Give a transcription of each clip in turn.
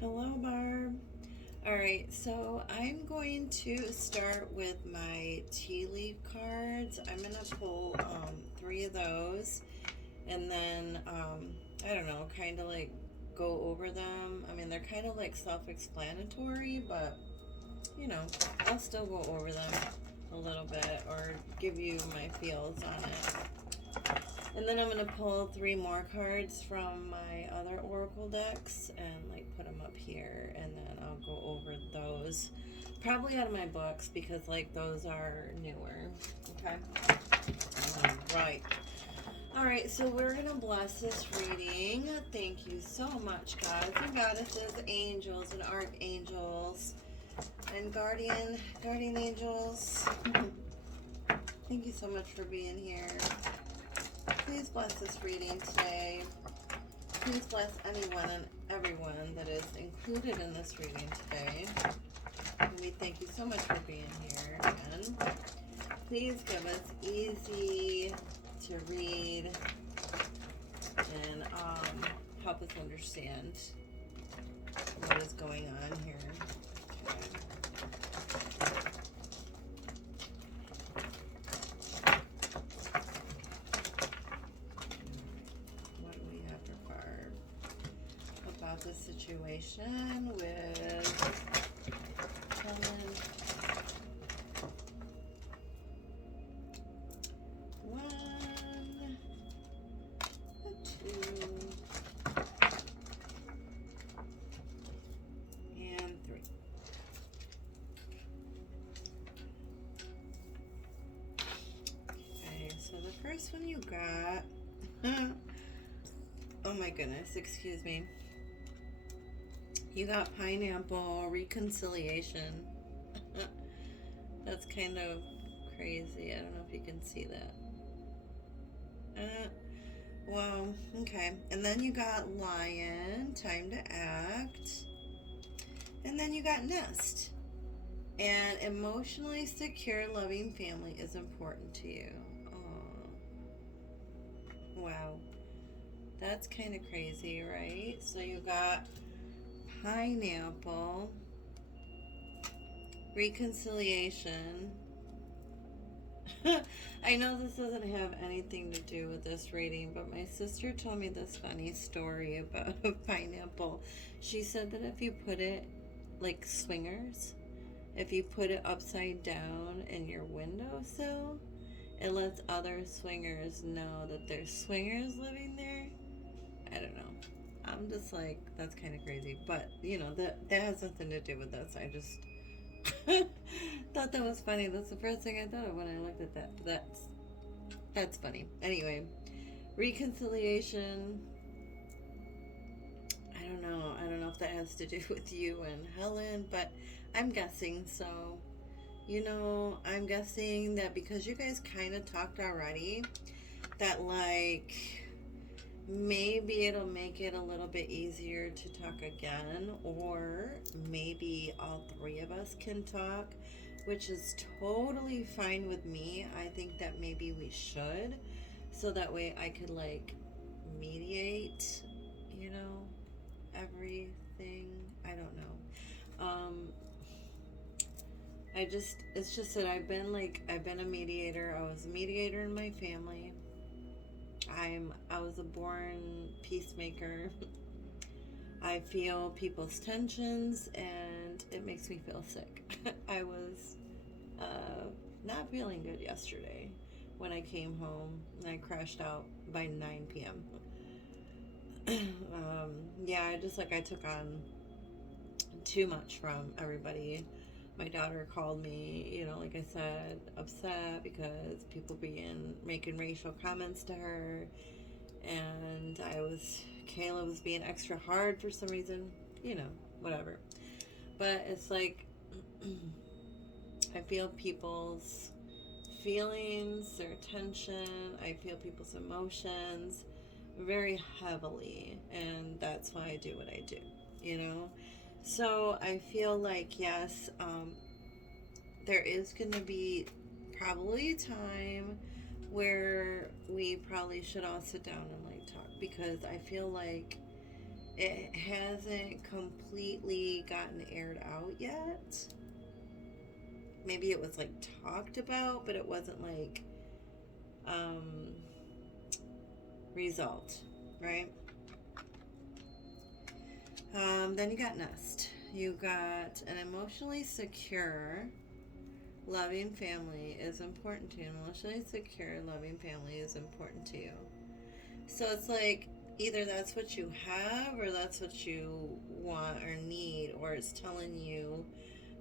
Hello, Barb. All right, so I'm going to start with my tea leaf cards. I'm going to pull three of those and then, I don't know, kind of like go over them. I mean, they're kind of like self explanatory, but you know, I'll still go over them a little bit or give you my feels on it. And then I'm going to pull three more cards from my other oracle decks and like put them up here, and then I'll go over those probably out of my books because like those are newer. Okay. Right. All right, so we're going to bless this reading. Thank you so much, gods and goddesses, angels and archangels and guardian angels. Thank you so much for being here. Please bless this reading today. Please bless anyone and everyone that is included in this reading today. And we thank you so much for being here again. Please give us easy to read and help us understand what is going on here. Okay. The situation with Helen. One, two, and three. Okay, so the first one you got. Oh my goodness, excuse me. You got pineapple reconciliation. That's kind of crazy. I don't know if you can see that. Wow. Okay. And then you got lion, time to act. And then you got nest. And emotionally secure, loving family is important to you. Oh. Wow. That's kind of crazy, right? So you got pineapple, reconciliation. I know this doesn't have anything to do with this reading, but my sister told me this funny story about a pineapple. She said that if you put it like swingers, if you put it upside down in your windowsill, it lets other swingers know that there's swingers living there. I don't know. I'm just like, that's kind of crazy. But, you know, that has nothing to do with this. I just thought that was funny. That's the first thing I thought of when I looked at that. That's funny. Anyway, reconciliation. I don't know. I don't know if that has to do with you and Helen, but I'm guessing so. You know, I'm guessing that because you guys kind of talked already, that like maybe it'll make it a little bit easier to talk again, or maybe all three of us can talk, which is totally fine with me. I think that maybe we should, so that way I could like mediate, you know, everything. I don't know. It's just that I've been a mediator. I was a mediator in my family. I was a born peacemaker. I feel people's tensions and it makes me feel sick. I was not feeling good yesterday when I came home and I crashed out by 9 p.m. Yeah, I took on too much from everybody. My daughter called me, you know, like I said, upset because people began making racial comments to her, and Kayla was being extra hard for some reason, you know, whatever. But it's like, I feel people's feelings, their tension, I feel people's emotions very heavily, and that's why I do what I do, you know? So I feel like, yes, there is going to be probably a time where we probably should all sit down and like talk, because I feel like it hasn't completely gotten aired out yet. Maybe it was like talked about, but it wasn't like um, resolved, right? Then you got Nest. You got an emotionally secure, loving family is important to you. Emotionally secure, loving family is important to you. So it's like either that's what you have or that's what you want or need, or it's telling you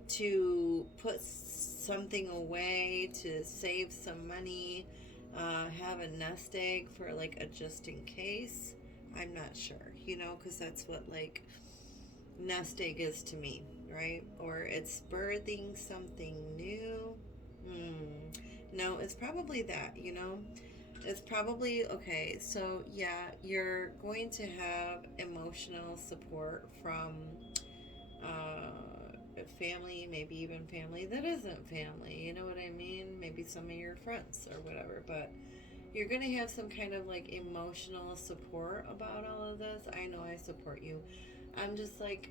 to put something away to save some money, have a nest egg for like a just in case. I'm not sure, because that's what like nest egg is to me, right? Or it's birthing something new. No, it's probably that. It's probably okay. So, yeah, you're going to have emotional support from family, maybe even family that isn't family. You know what I mean? Maybe some of your friends or whatever. But you're going to have some kind of like emotional support about all of this. I know I support you. I'm just like,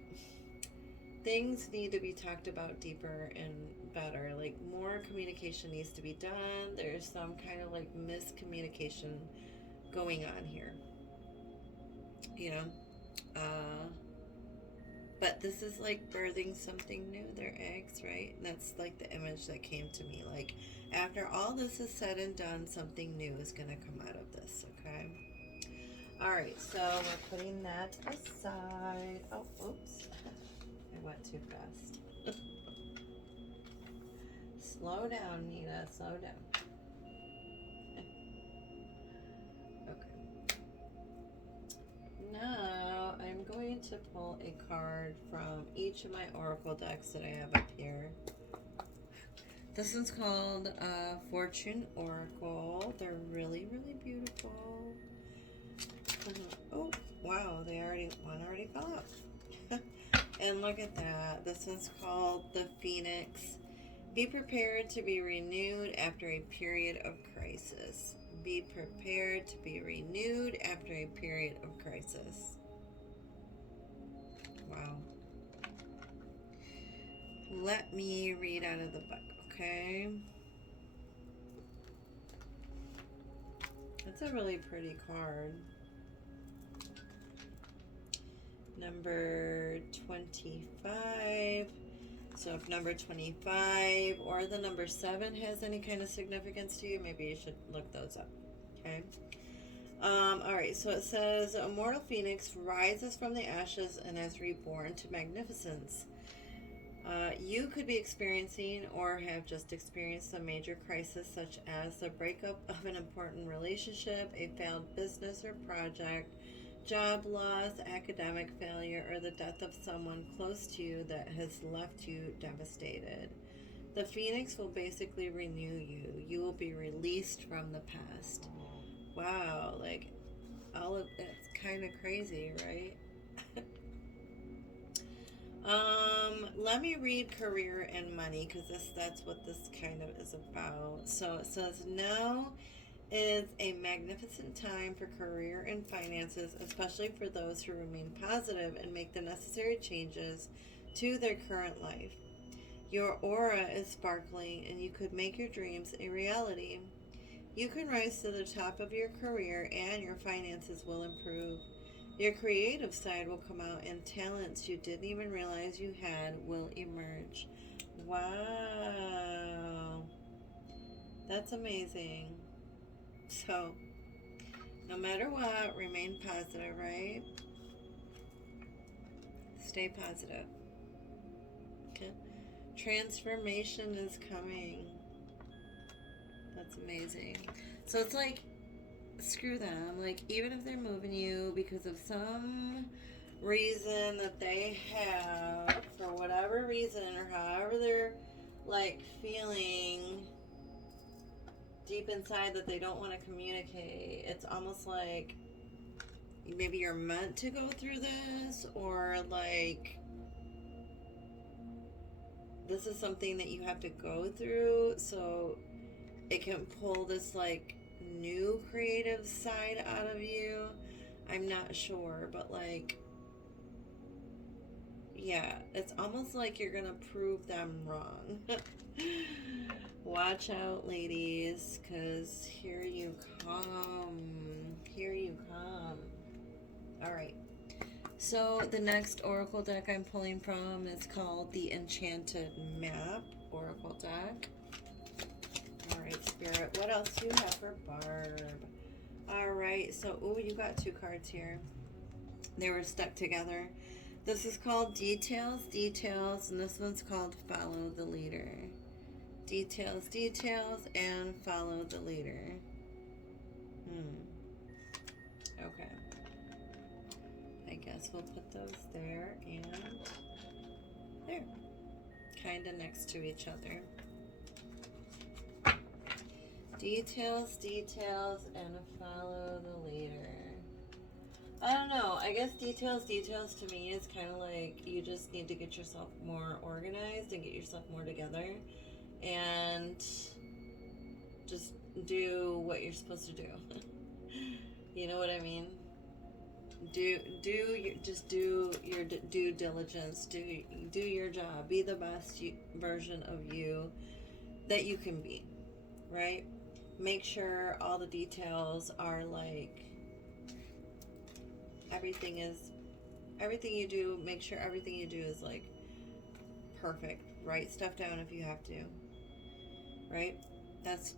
things need to be talked about deeper and better. Like, more communication needs to be done. There's some kind of like miscommunication going on here, you know? But this is like birthing something new. They're eggs, right? And that's like the image that came to me. Like, after all this is said and done, something new is going to come out of this, okay? All right, so we're putting that aside. Oh, oops. I went too fast. Slow down, Nina. Slow down. Okay. Now I'm going to pull a card from each of my oracle decks that I have up here. This one's called Fortune Oracle. They're really, really beautiful. Oh, wow! One already fell off. And look at that. This one's called the Phoenix. Be prepared to be renewed after a period of crisis. Be prepared to be renewed after a period of crisis. Wow. Let me read out of the book, okay? That's a really pretty card. Number 25. So if number 25 or the number 7 has any kind of significance to you, maybe you should look those up. Okay. All right. So it says, a mortal phoenix rises from the ashes and is reborn to magnificence. You could be experiencing or have just experienced a major crisis, such as the breakup of an important relationship, a failed business or project, job loss, academic failure, or the death of someone close to you that has left you devastated. The phoenix will basically renew you. You will be released from the past. Wow, like all of it's kind of crazy, right? Let me read career and money because that's what this kind of is about. So it says, now is a magnificent time for career and finances, especially for those who remain positive and make the necessary changes to their current life. Your aura is sparkling and you could make your dreams a reality. You can rise to the top of your career and your finances will improve. Your creative side will come out and talents you didn't even realize you had will emerge. Wow. That's amazing. So, no matter what, remain positive, right? Stay positive. Okay. Transformation is coming. That's amazing. So it's like, screw them. Like, even if they're moving you because of some reason that they have, for whatever reason, or however they're like feeling deep inside that they don't want to communicate, it's almost like maybe you're meant to go through this, or like this is something that you have to go through so it can pull this like new creative side out of you. I'm not sure, but like yeah, it's almost like you're gonna prove them wrong. Watch out, ladies, because here you come. Here you come. All right. So the next oracle deck I'm pulling from is called the Enchanted Map Oracle deck. All right, Spirit. What else do you have for Barb? All right. So, oh, you got two cards here. They were stuck together. This is called Details, Details, and this one's called Follow the Leader. Details, Details, and Follow the Leader. Okay. I guess we'll put those there and there. Kind of next to each other. Details, Details, and Follow the Leader. I don't know. I guess details to me is kind of like you just need to get yourself more organized and get yourself more together and just do what you're supposed to do. You know what I mean? Do your due diligence. Do your job. Be the best version of you that you can be, right? Make sure all the details are like everything you do, make sure everything you do is like perfect. Write stuff down if you have to. Right? That's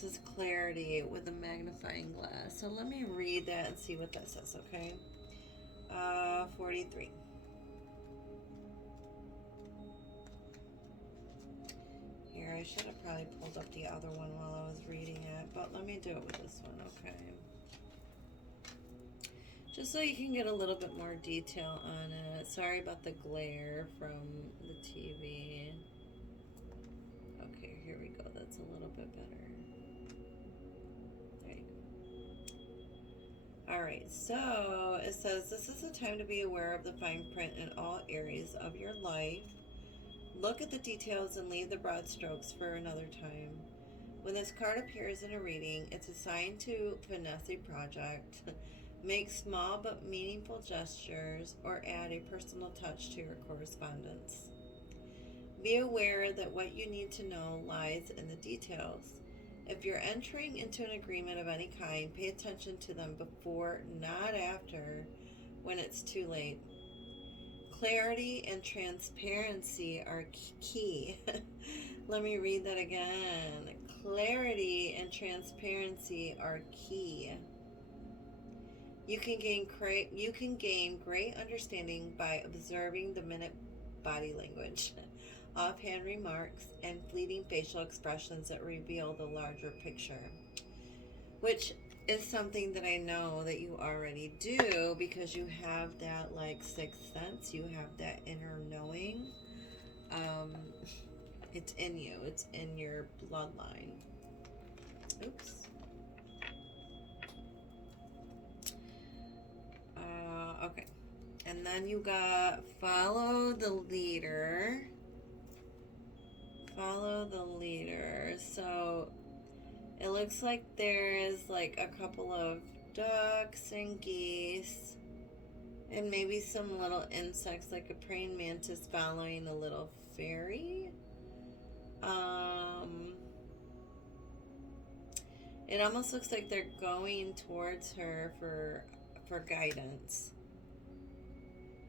his clarity with a magnifying glass. So let me read that and see what that says, okay? 43. Here, I should have probably pulled up the other one while I was reading it, but let me do it with this one, okay? Just so you can get a little bit more detail on it. Sorry about the glare from the TV. Okay, here we go. That's a little bit better. There you go. Alright, so it says, this is a time to be aware of the fine print in all areas of your life. Look at the details and leave the broad strokes for another time. When this card appears in a reading, it's a sign to finesse a project. Make small but meaningful gestures or add a personal touch to your correspondence. Be aware that what you need to know lies in the details. If you're entering into an agreement of any kind, pay attention to them before, not after, when it's too late. Clarity and transparency are key. Let me read that again. Clarity and transparency are key. You can gain great understanding by observing the minute body language, offhand remarks, and fleeting facial expressions that reveal the larger picture, which is something that I know that you already do because you have that like sixth sense. You have that inner knowing. It's in you. It's in your bloodline. Oops. Okay. And then you got follow the leader. Follow the leader. So it looks like there is like a couple of ducks and geese and maybe some little insects like a praying mantis following a little fairy. It almost looks like they're going towards her for guidance.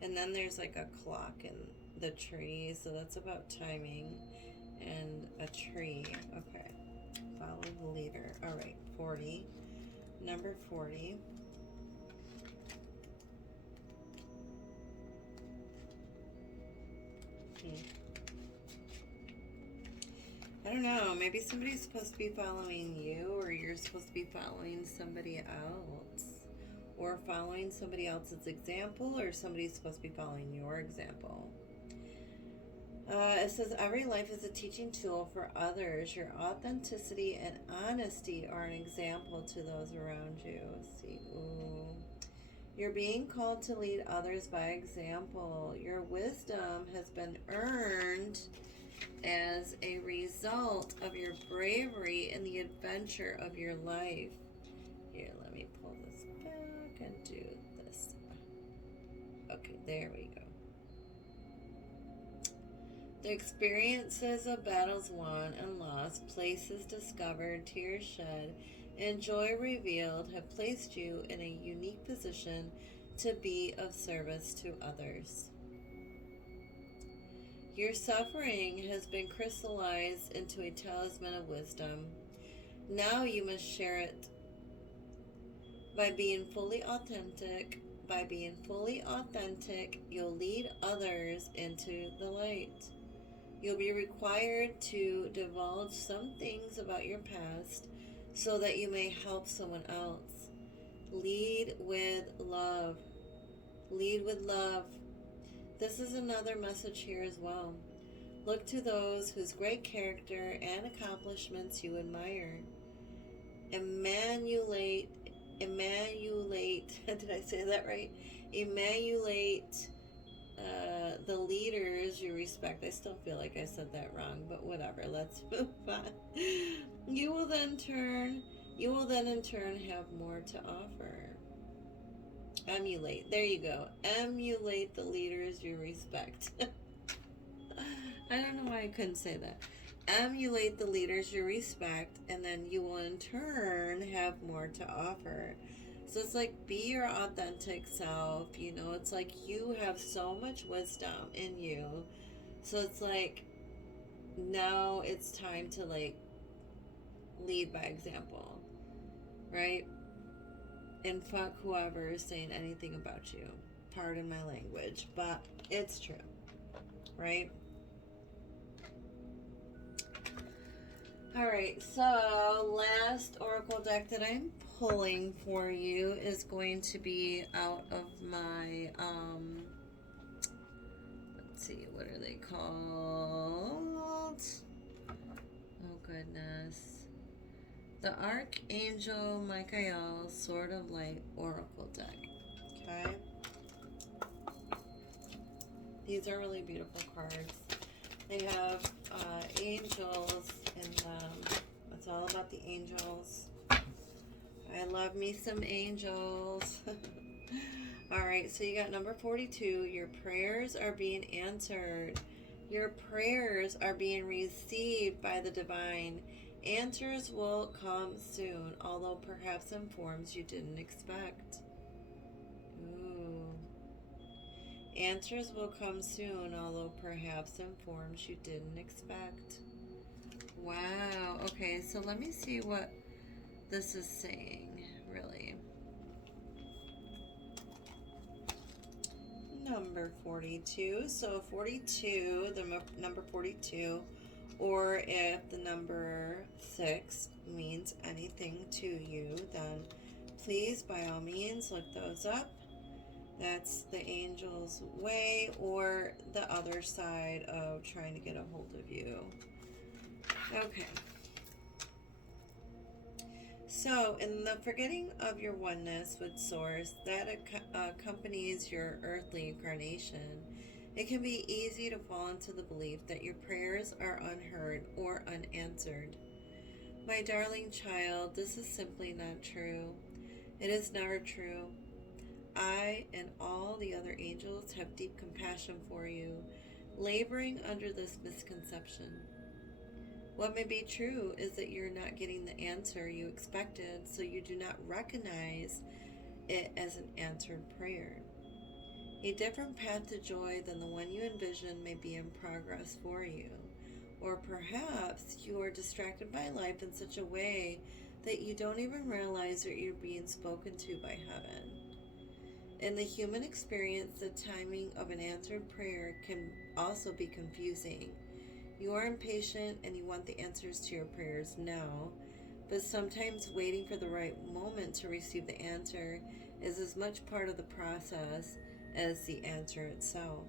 And then there's like a clock in the tree, so that's about timing. And a tree. Okay. Follow the leader. Alright, 40. Number 40. I don't know. Maybe somebody's supposed to be following you, or you're supposed to be following somebody else. Or following somebody else's example, or somebody's supposed to be following your example. It says, every life is a teaching tool for others. Your authenticity and honesty are an example to those around you. Let's see. Ooh. You're being called to lead others by example. Your wisdom has been earned as a result of your bravery in the adventure of your life. Here, let me pull this back and do this. Okay, there we go. The experiences of battles won and lost, places discovered, tears shed, and joy revealed have placed you in a unique position to be of service to others. Your suffering has been crystallized into a talisman of wisdom. Now you must share it by being fully authentic. By being fully authentic, you'll lead others into the light. You'll be required to divulge some things about your past so that you may help someone else. Lead with love. Lead with love. This is another message here as well. Look to those whose great character and accomplishments you admire. Emmanuate, did I say that right? Emmanuate the leaders you respect. I still feel like I said that wrong, but whatever. Let's move on. You will then in turn have more to offer. Emulate. There you go. Emulate the leaders you respect. I don't know why I couldn't say that. Emulate the leaders you respect, and then you will in turn have more to offer. So it's like, be your authentic self. You know, it's like you have so much wisdom in you. So it's like, now it's time to like lead by example, right? And fuck whoever is saying anything about you. Pardon my language, but it's true, right? Alright, so last oracle deck that I'm pulling for you is going to be out of my, let's see, what are they called? Oh goodness. The Archangel Michael Sword of Light Oracle deck. Okay. These are really beautiful cards. They have angels in them. It's all about the angels. I love me some angels. Alright, so you got number 42. Your prayers are being answered. Your prayers are being received by the divine. Answers will come soon, although perhaps in forms you didn't expect. Ooh. Answers will come soon, although perhaps in forms you didn't expect. Wow. Okay, so let me see what this is saying, really. Number 42. So 42, the number 42, or if the number 6 means anything to you, then please, by all means, look those up. That's the angel's way, or the other side of trying to get a hold of you. Okay. So, in the forgetting of your oneness with Source that accompanies your earthly incarnation, it can be easy to fall into the belief that your prayers are unheard or unanswered. My darling child, this is simply not true. It is never true. I and all the other angels have deep compassion for you, laboring under this misconception. What may be true is that you're not getting the answer you expected, so you do not recognize it as an answered prayer. A different path to joy than the one you envision may be in progress for you, or perhaps you are distracted by life in such a way that you don't even realize that you're being spoken to by heaven. In the human experience, the timing of an answered prayer can also be confusing. You are impatient and you want the answers to your prayers now, but sometimes waiting for the right moment to receive the answer is as much part of the process as the answer itself.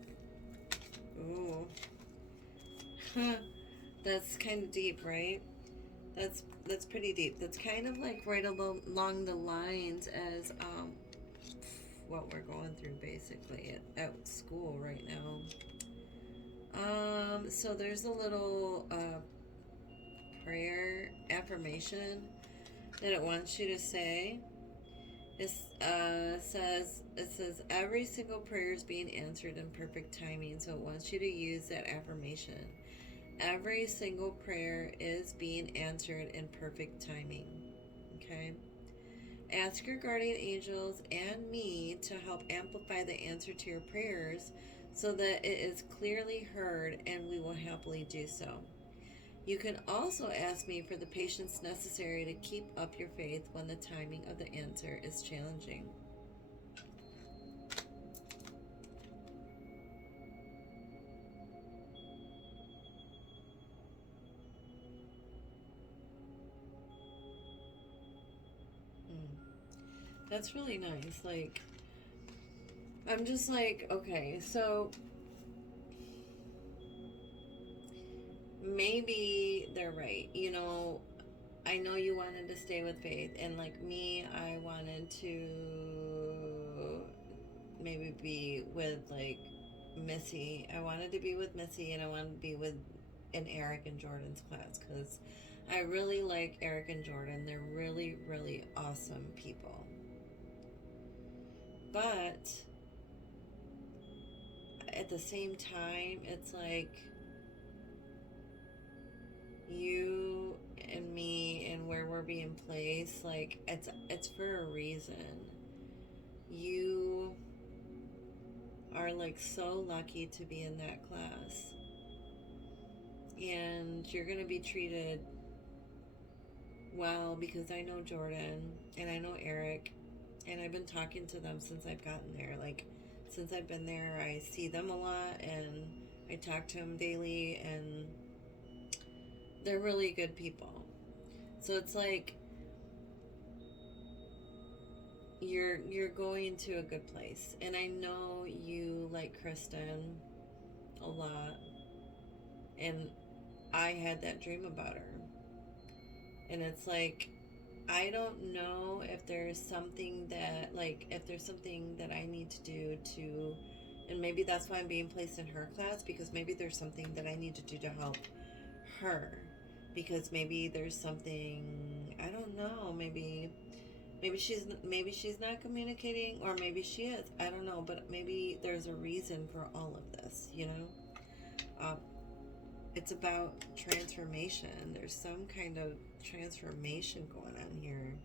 Ooh. That's kind of deep, right? That's pretty deep. That's kind of like right along the lines as what we're going through basically at school right now. So there's a little prayer affirmation that it wants you to say. It says every single prayer is being answered in perfect timing. So it wants you to use that affirmation. Every single prayer is being answered in perfect timing. Okay? Ask your guardian angels and me to help amplify the answer to your prayers so that it is clearly heard, and we will happily do so. You can also ask me for the patience necessary to keep up your faith when the timing of the answer is challenging. That's really nice. Like, I'm just like, okay, so maybe they're right. You know, I know you wanted to stay with Faith, and like me, I wanted to maybe be with like Missy. I wanted to be with Missy, and I wanted to be with in Eric and Jordan's class because I really like Eric and Jordan. They're really, really awesome people. But at the same time, it's like you and me and where we're being placed, like it's for a reason. You are like so lucky to be in that class, and you're gonna be treated well because I know Jordan and I know Eric, and I've been talking to them since I've gotten there. Like, since I've been there, I see them a lot and I talk to them daily, and they're really good people. So it's like you're going to a good place. And I know you like Kristen a lot, and I had that dream about her. And it's like, I don't know if there's something that, like, if there's something that I need to do to, and maybe that's why I'm being placed in her class, because maybe there's something that I need to do to help her. Because maybe there's something, I don't know, maybe she's not communicating, or maybe she is, I don't know, but maybe there's a reason for all of this, you know. It's about transformation. There's some kind of transformation going on here,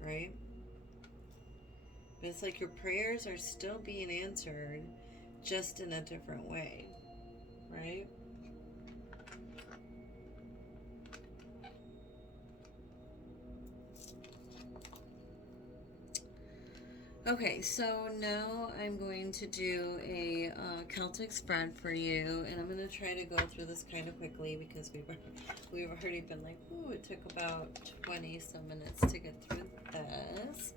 right? But it's like your prayers are still being answered, just in a different way, right? Okay, so now I'm going to do a Celtic spread for you, and I'm going to try to go through this kind of quickly because we've already been like, ooh, it took about 20 some minutes to get through this.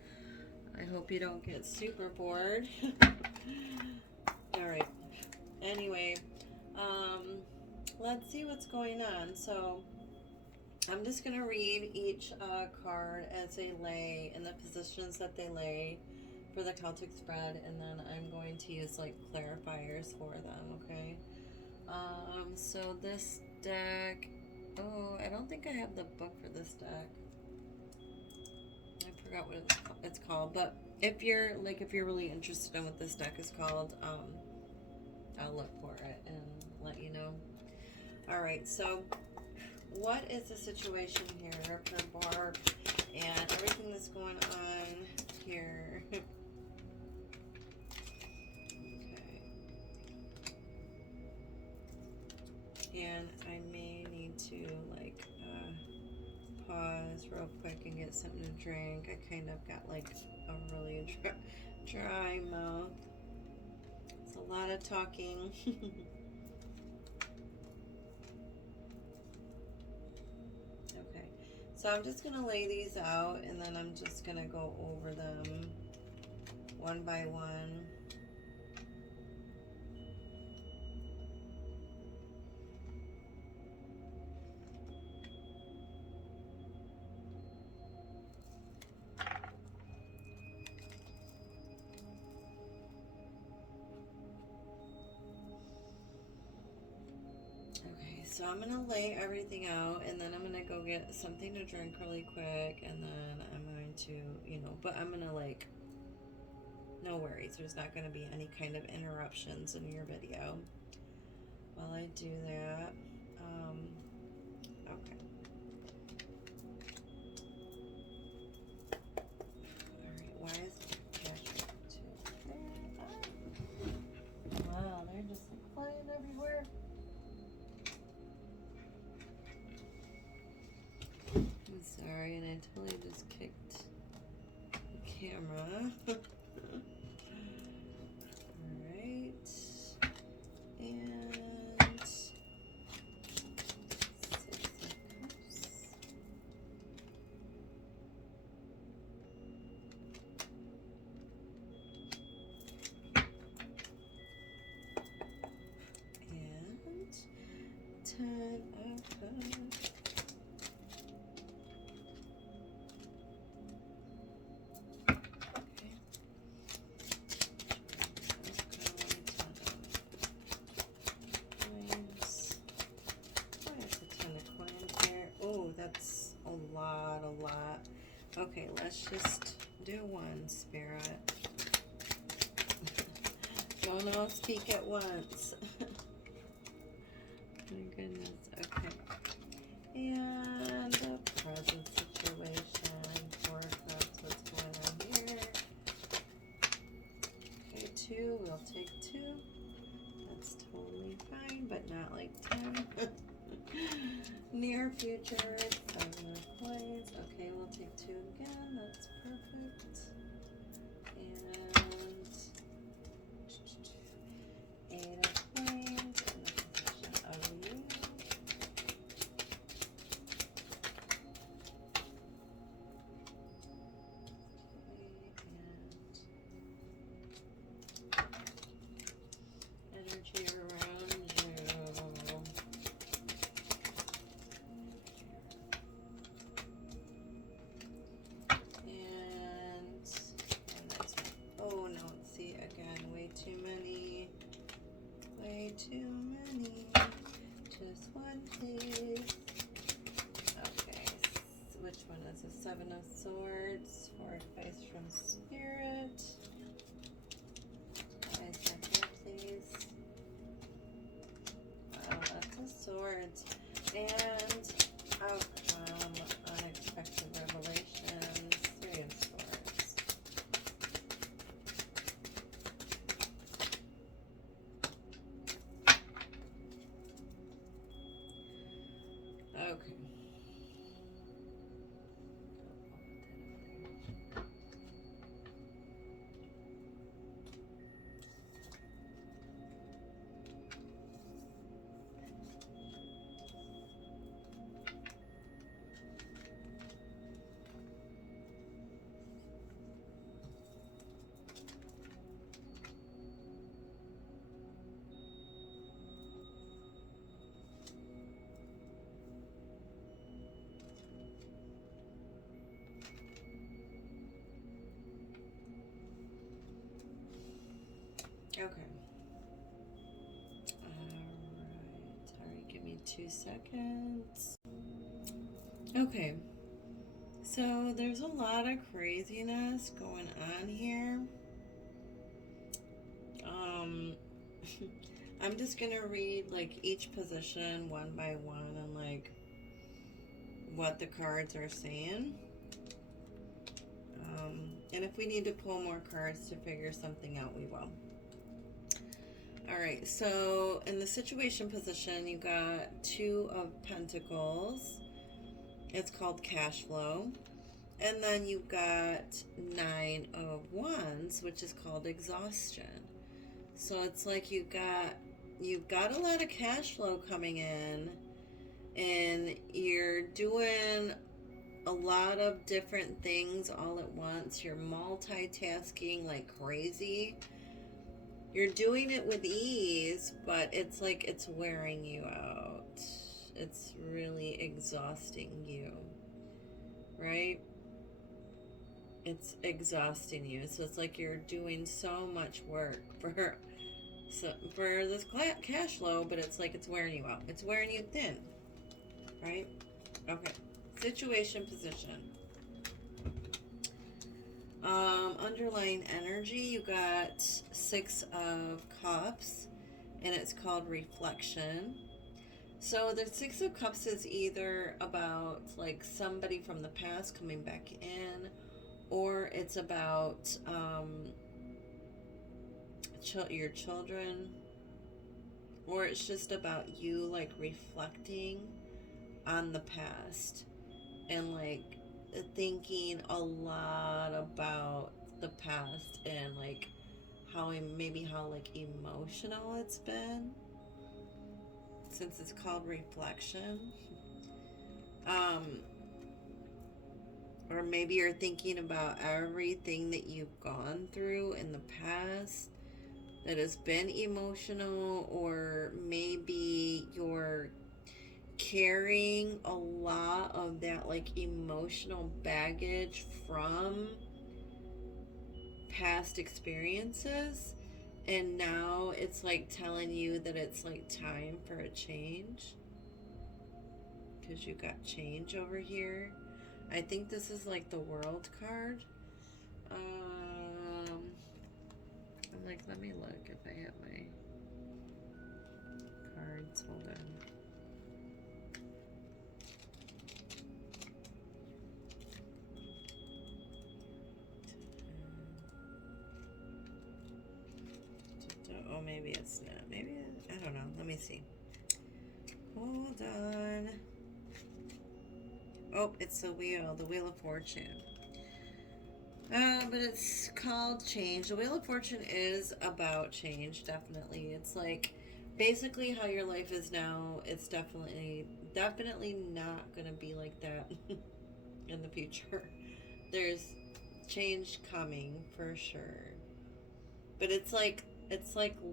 I hope you don't get super bored. All right. Anyway, let's see what's going on. So I'm just going to read each card as they lay in the positions that they lay for the Celtic spread, and then I'm going to use like clarifiers for them, okay? So this deck, oh, I don't think I have the book for this deck. I forgot what it's called, but if you're really interested in what this deck is called, I'll look for it and let you know. All right, so what is the situation here for Barb and everything that's going on here? And I may need to like pause real quick and get something to drink. I kind of got like a really dry mouth. It's a lot of talking. Okay, so I'm just gonna lay these out, and then I'm just gonna go over them one by one. So I'm going to lay everything out, and then I'm going to go get something to drink really quick, and then I'm going to, but I'm going to like no worries. There's not going to be any kind of interruptions in your video while I do that. Okay. Alright, why is the cash there? Wow, they're just flying everywhere. I'm sorry, and I totally just kicked the camera. Alright. And 6 of cups. And 10 of cups. That's a lot. Okay, let's just do one, Spirit. Don't all speak at once. My goodness, okay. And the present situation, 4 cups, what's going on here? Okay, 2, we'll take 2. That's totally fine, but not like 10. Near future, 7 of coins. Okay, we'll take 2 again. That's perfect. And 8 of coins in the position of you. Okay, and energy around you. Too many. Just one, please. Okay. Which one is a 7 of Swords? 4 advice from Spirit. Eyes up here, please. Wow, that's a Swords. And outcome, unexpected revelations. 3 of Swords. Okay. Okay. Alright. Sorry, give me 2 seconds. Okay. So there's a lot of craziness going on here. I'm just gonna read like each position one by one and like what the cards are saying. And if we need to pull more cards to figure something out, we will. Alright, so in the situation position, you got 2 of Pentacles. It's called cash flow. And then you've got 9 of Wands, which is called exhaustion. So it's like you've got a lot of cash flow coming in, and you're doing a lot of different things all at once. You're multitasking like crazy. You're doing it with ease, but it's like it's wearing you out. It's really exhausting you, right? It's exhausting you. So it's like you're doing so much work for this cash flow, but it's like it's wearing you out. It's wearing you thin, right? Okay. Situation position. Underlying energy, you got Six of Cups, and it's called reflection. So the Six of Cups is either about like somebody from the past coming back in, or it's about your children, or it's just about you like reflecting on the past and like thinking a lot about the past and like maybe how like emotional it's been since it's called reflection. Um, or maybe you're thinking about everything that you've gone through in the past that has been emotional, or maybe you're carrying a lot of that like emotional baggage from past experiences, and now it's like telling you that it's like time for a change because you got change over here. I think this is like the World card. I'm like, let me look if I have my cards. Hold on. Oh, maybe it's not. Maybe, I don't know. Let me see. Hold on. Oh, it's the Wheel of Fortune. But it's called change. The Wheel of Fortune is about change, definitely. It's like basically how your life is now. It's definitely not gonna be like that in the future. There's change coming for sure. But it's like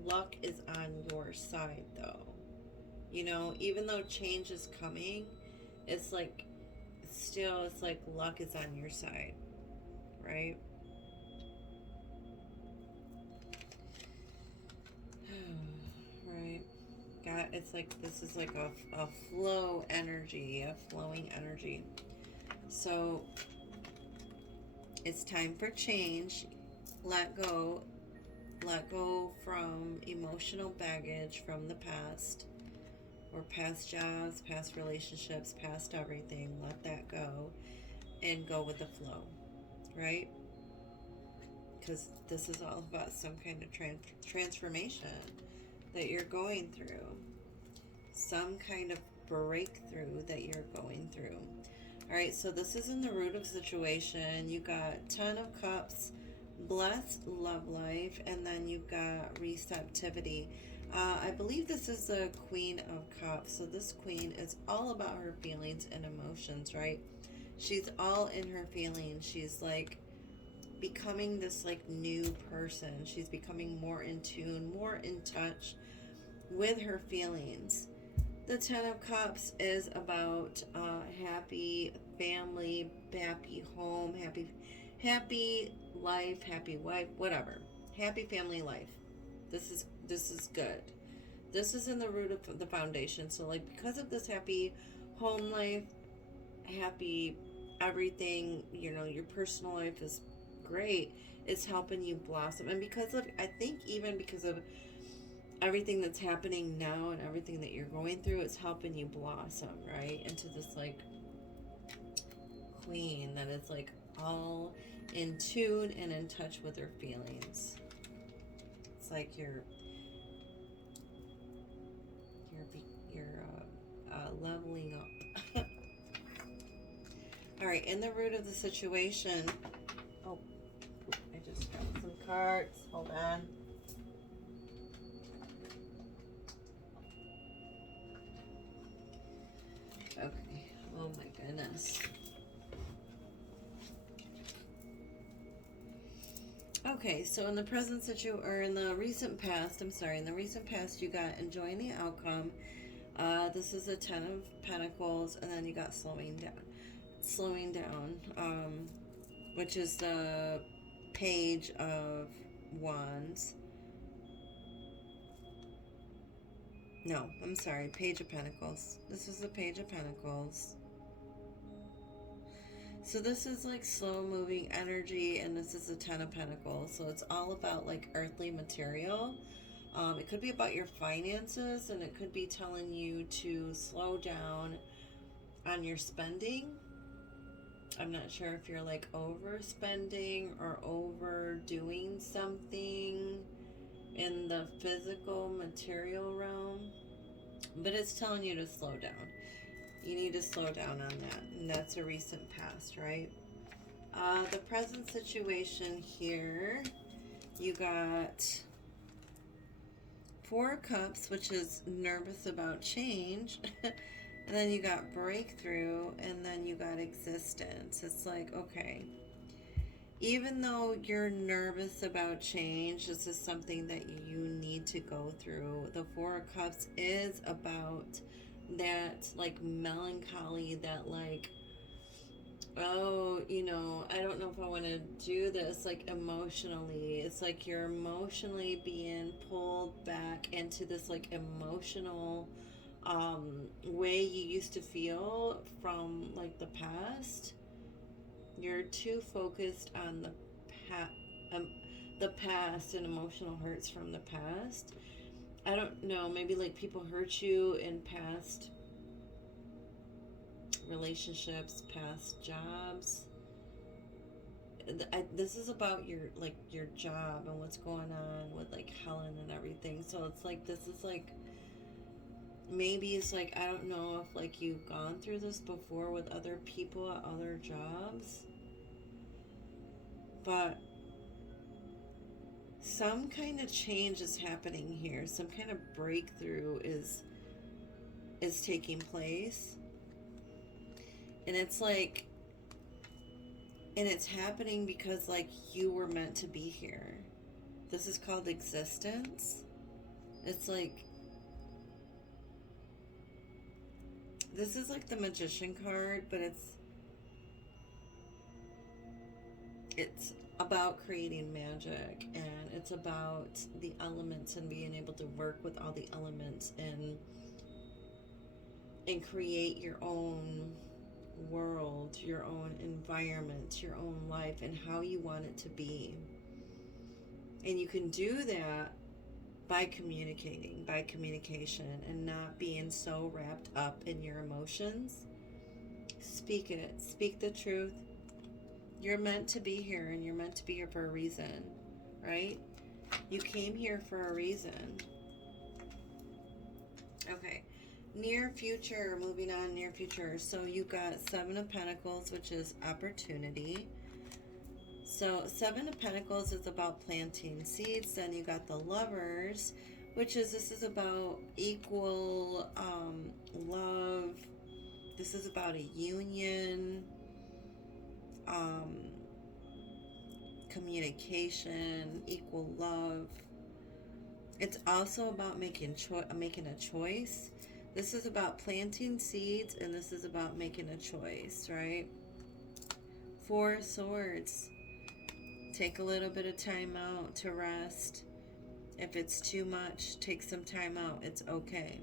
luck is on your side though. You know, even though change is coming, it's like it's like luck is on your side, right? Right. It's like this is like a flow energy, a flowing energy. So it's time for change. Let go. Let go from emotional baggage from the past, or past jobs, past relationships, past everything. Let that go and go with the flow, right? Because this is all about some kind of transformation that you're going through, some kind of breakthrough that you're going through. All right, so this is in the root of situation. You got Ten of Cups, blessed love life, and then you've got receptivity. I believe this is the Queen of Cups. So this queen is all about her feelings and emotions, right? She's all in her feelings. She's like becoming this like new person. She's becoming more in tune, more in touch with her feelings. The Ten of Cups is about happy family, happy home, happy life, happy wife, whatever. Happy family life. This is good. This is in the root of the foundation. So like because of this happy home life, happy everything, your personal life is great. It's helping you blossom. And because of I think even because of everything that's happening now and everything that you're going through, it's helping you blossom, right? Into this like queen that is like all in tune and in touch with her feelings. It's like you're leveling up. All right, in the root of the situation. Oh, I just got some cards. Hold on. Okay. Oh my goodness. Okay, so in the present in the recent past, in the recent past, you got enjoying the outcome. This is a Ten of Pentacles, and then you got slowing down, which is the Page of Wands. No, I'm sorry, Page of Pentacles. This is the Page of Pentacles. So this is like slow moving energy, and this is the Ten of Pentacles. So it's all about like earthly material. It could be about your finances, and it could be telling you to slow down on your spending. I'm not sure if you're like overspending or overdoing something in the physical material realm, but it's telling you to slow down. You need to slow down on that, and that's a recent past, right? The present situation here, you got Four of Cups, which is nervous about change. And then you got breakthrough, and then you got existence. It's like, okay, even though you're nervous about change, this is something that you need to go through. The Four of Cups is about that like melancholy, that like, oh, you know, I don't know if I want to do this, like emotionally. It's like you're emotionally being pulled back into this like emotional way you used to feel from like the past. You're too focused on the past and emotional hurts from the past. I don't know, maybe like people hurt you in past relationships, past jobs. This is about your like your job and what's going on with like Helen and everything. So it's like this is like, maybe it's like, I don't know if like you've gone through this before with other people at other jobs, but some kind of change is happening here. Some kind of breakthrough is taking place. And it's like, and it's happening because like you were meant to be here. This is called existence. It's like, this is like the Magician card, but it's about creating magic, and it's about the elements and being able to work with all the elements and create your own world, your own environment, your own life, and how you want it to be. And you can do that by communicating, by communication, and not being so wrapped up in your emotions. Speak it. Speak the truth. You're meant to be here, and you're meant to be here for a reason, right? You came here for a reason. Okay. Near future, moving on, near future. So you got Seven of Pentacles, which is opportunity. So Seven of Pentacles is about planting seeds. Then you got the Lovers, which is, this is about equal love. This is about a union, communication, equal love. It's also about making a choice. This is about planting seeds, and this is about making a choice, right? Four of Swords. Take a little bit of time out to rest. If it's too much, take some time out. It's okay,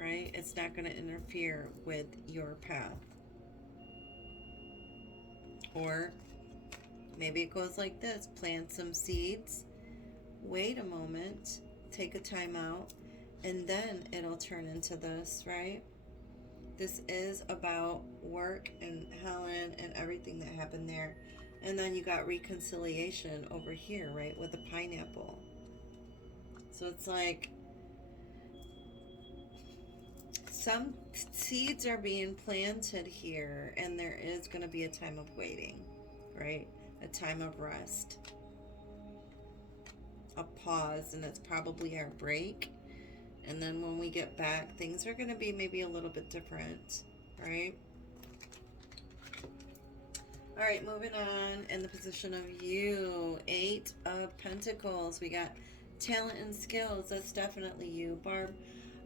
right? It's not going to interfere with your path. Or maybe it goes like this. Plant some seeds. Wait a moment. Take a time out. And then it'll turn into this, right? This is about work and Helen and everything that happened there. And then you got reconciliation over here, right, with the pineapple. So it's like some seeds are being planted here, and there is going to be a time of waiting, right? A time of rest. A pause, and that's probably our break. And then when we get back, things are going to be maybe a little bit different, right? All right, moving on in the position of you. Eight of Pentacles. We got talent and skills. That's definitely you. Barb,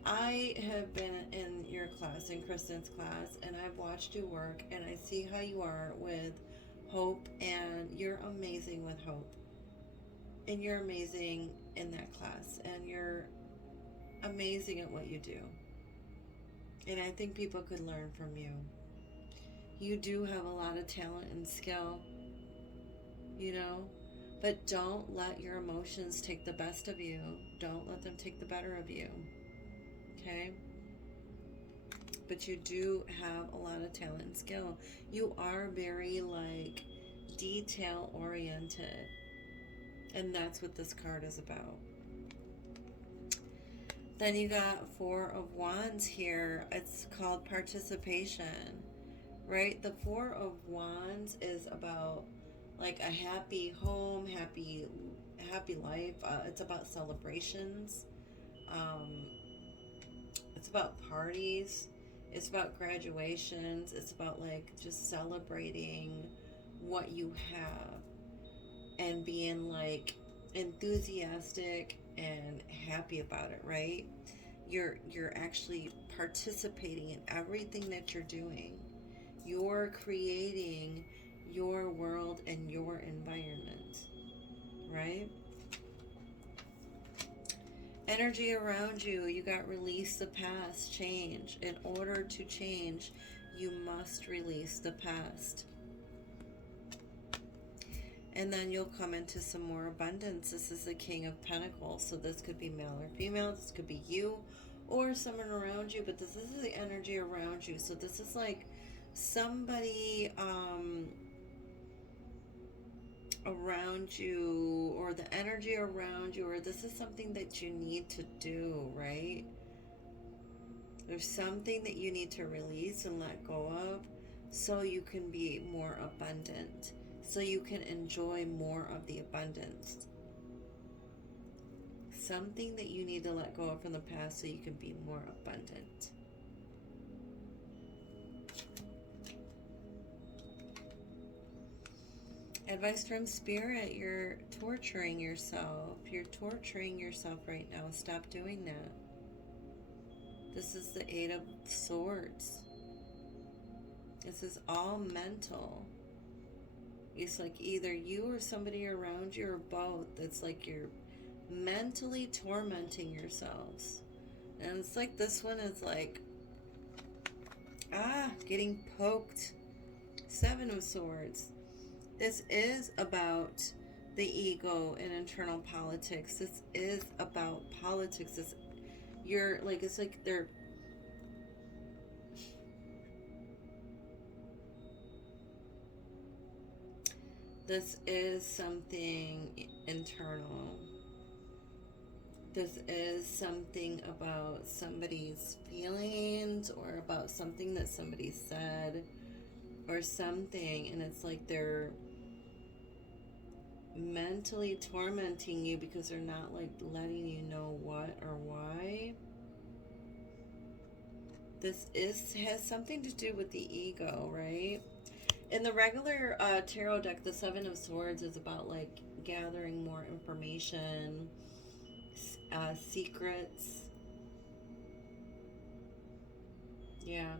I have been in your class, in Kristen's class, and I've watched you work, and I see how you are with hope, and you're amazing with hope. And you're amazing in that class, and you're amazing at what you do. And I think people could learn from you. You do have a lot of talent and skill, you know, but don't let your emotions take the best of you. Don't let them take the better of you. Okay? But you do have a lot of talent and skill. You are very like detail oriented. And that's what this card is about. Then you got Four of Wands here. It's called participation, right? The Four of Wands is about like a happy home, happy life. It's about celebrations. Um, it's about parties. It's about graduations. It's about like just celebrating what you have and being like enthusiastic and happy about it, right? You're actually participating in everything that you're doing. You're creating your world and your environment, right? Energy around you, you got release the past, change. In order to change, you must release the past. And then you'll come into some more abundance. This is the King of Pentacles. So this could be male or female. This could be you or someone around you. But this is the energy around you. So this is like somebody around you, or the energy around you, or this is something that you need to do, right? There's something that you need to release and let go of so you can be more abundant, so you can enjoy more of the abundance. Something that you need to let go of from the past so you can be more abundant. Advice from Spirit, you're torturing yourself. You're torturing yourself right now. Stop doing that. This is the Eight of Swords. This is all mental. It's like either you or somebody around you or both. It's like you're mentally tormenting yourselves. And it's like this one is like, getting poked. Seven of Swords. This is about the ego and internal politics. This is about politics. It's like they're this is something internal. This is something about somebody's feelings or about something that somebody said or something, and it's like they're mentally tormenting you because they're not like letting you know what or why. This has something to do with the ego, right? In the regular tarot deck, the Seven of Swords is about like gathering more information, secrets. Yeah.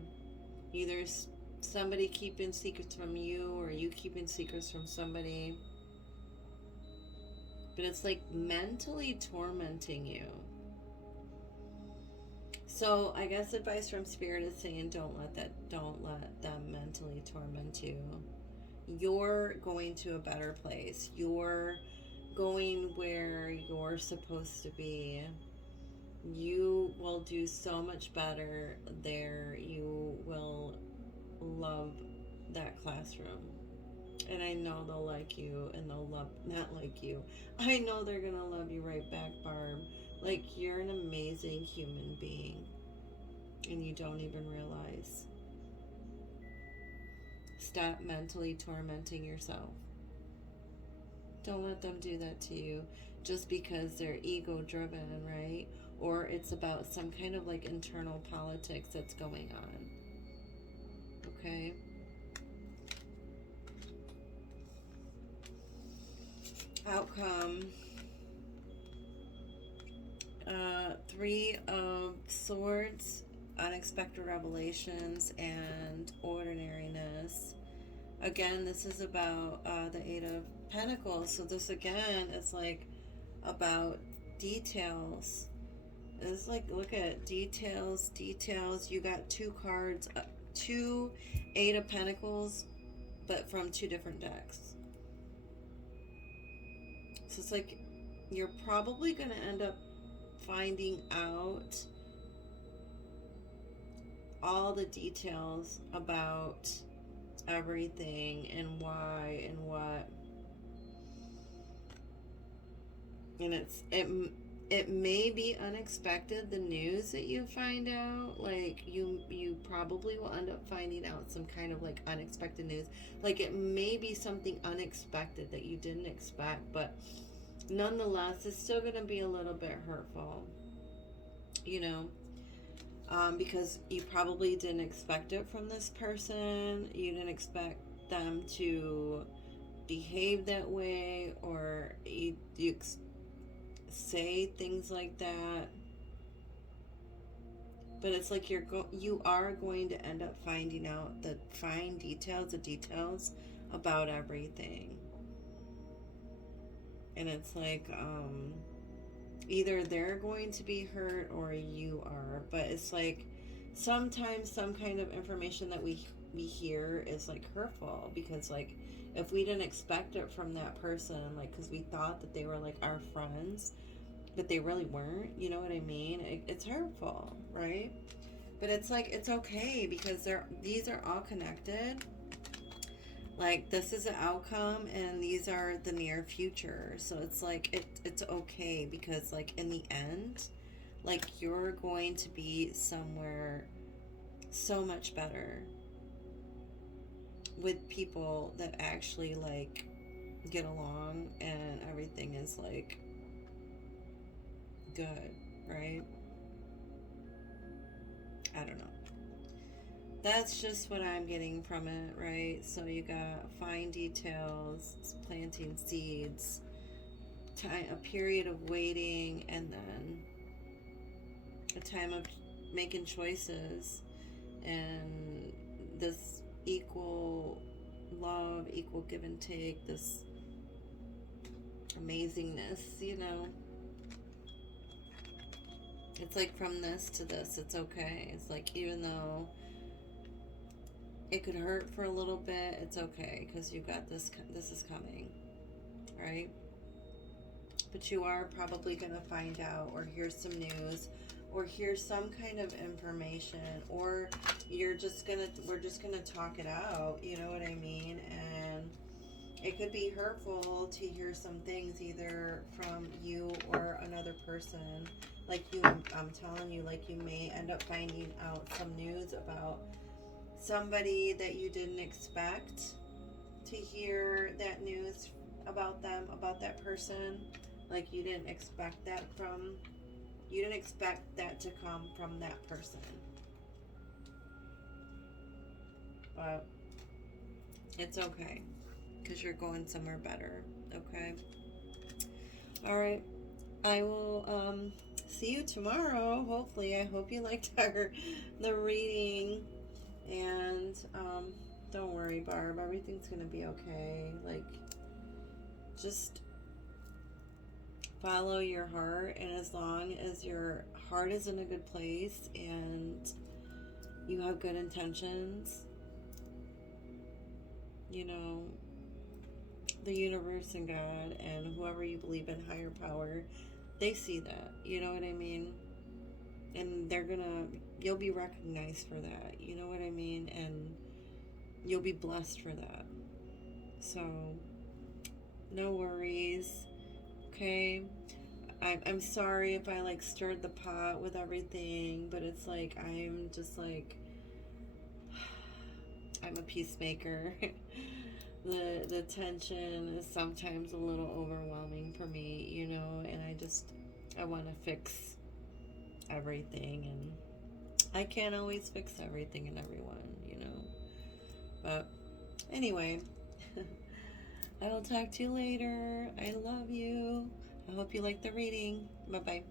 Either somebody keeping secrets from you or you keeping secrets from somebody. But it's like mentally tormenting you. So I guess advice from Spirit is saying don't let them mentally torment you. You're going to a better place. You're going where you're supposed to be. You will do so much better there. You will love that classroom. And I know they'll like you, and they'll not like you. I know they're going to love you right back, Barb. Like, you're an amazing human being, and you don't even realize. Stop mentally tormenting yourself. Don't let them do that to you just because they're ego-driven, right? Or it's about some kind of like internal politics that's going on. Okay? Outcome. Three of Swords, unexpected revelations, and ordinariness. Again, this is about the Eight of Pentacles. So this again is like about details. It's like, look at details. You got two cards two Eight of Pentacles, but from two different decks. So it's like you're probably going to end up finding out all the details about everything and why and what. And it may be unexpected, the news that you find out. Like you probably will end up finding out some kind of like unexpected news. Like it may be something unexpected that you didn't expect, but nonetheless it's still going to be a little bit hurtful, you know, because you probably didn't expect it from this person. You didn't expect them to behave that way, or you say things like that. But it's like you are going to end up finding out the fine details, the details about everything. And it's like either they're going to be hurt or you are. But it's like sometimes some kind of information that we hear is like hurtful, because like if we didn't expect it from that person, like because we thought that they were like our friends, but they really weren't, you know what I mean? It's hurtful, right? But it's like it's okay, because these are all connected. Like this is the outcome and these are the near future. So it's like it's okay, because like in the end, like you're going to be somewhere so much better with people that actually like get along and everything is like good, right? I don't know. That's just what I'm getting from it, right? So you got fine details, planting seeds, time, a period of waiting, and then a time of making choices, and this equal love, equal give and take, this amazingness, you know. It's like from this to this, it's okay. It's like even though it could hurt for a little bit, it's okay, because you got this. This is coming, right? But you are probably going to find out or hear some news or hear some kind of information, or we're just gonna talk it out, you know what I mean? And it could be hurtful to hear some things either from you or another person. Like I'm telling you, like you may end up finding out some news about somebody that you didn't expect to hear that news about them, about that person. Like you didn't expect that to come from that person. But it's okay, because you're going somewhere better, okay? All right. I will see you tomorrow, hopefully. I hope you liked the reading. And don't worry, Barb, everything's gonna be okay. Like, just follow your heart, and as long as your heart is in a good place and you have good intentions, you know, the universe and God and whoever you believe in, higher power, they see that, you know what I mean? And you'll be recognized for that, you know what I mean? And you'll be blessed for that. So, no worries, okay? I'm sorry if I like stirred the pot with everything, but it's like I'm just like I'm a peacemaker. The tension is sometimes a little overwhelming for me, you know, and I want to fix everything, and I can't always fix everything and everyone, you know. But anyway, I will talk to you later. I love you. I hope you like the reading. Bye-bye.